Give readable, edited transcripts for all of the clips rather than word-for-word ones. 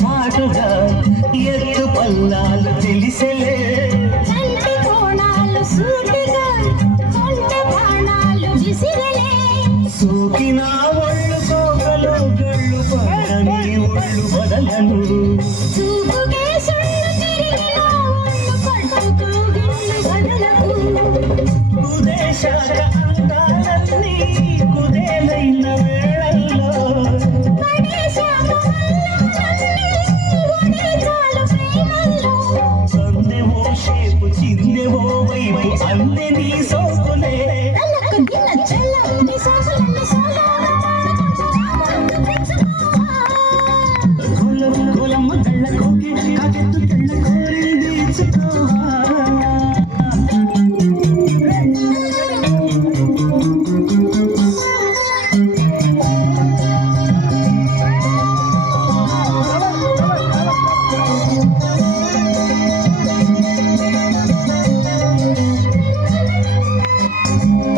చాటుగా ఎత్తు పల్లాలు తెలిసెలే చంటి కోణాలు సూటిగా కొంట బాణాలు విసిరలే సోకిన ఒళ్ళు కోకలు గళ్ళు పడని ఒళ్ళు వదలను చూపుకే సుళ్ళు తిరిగిన ఒళ్ళు పట్టుకో గిళ్ళు వదలకు కుదేశాక అందాలన్నీ కుదేలైన వేళల్లో పడేశాక వల్లన్నీ ఒడేచాలు ప్రేమల్లో సందెవో షేపు చిందెవో వైపు అందే నీ సోకులే తలకు గిల్ల చెల్ల నీ సాగులన్నీ సాగాల పాడుకుంటూ కులం కులమ్మ తెల్ల కోకి కాకెత్తు తెల్ల కోరింది ఇచ్చుకోవా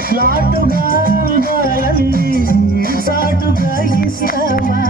ఫ్లాటుగా అందాలన్నీ చాటుగా ఇస్తావా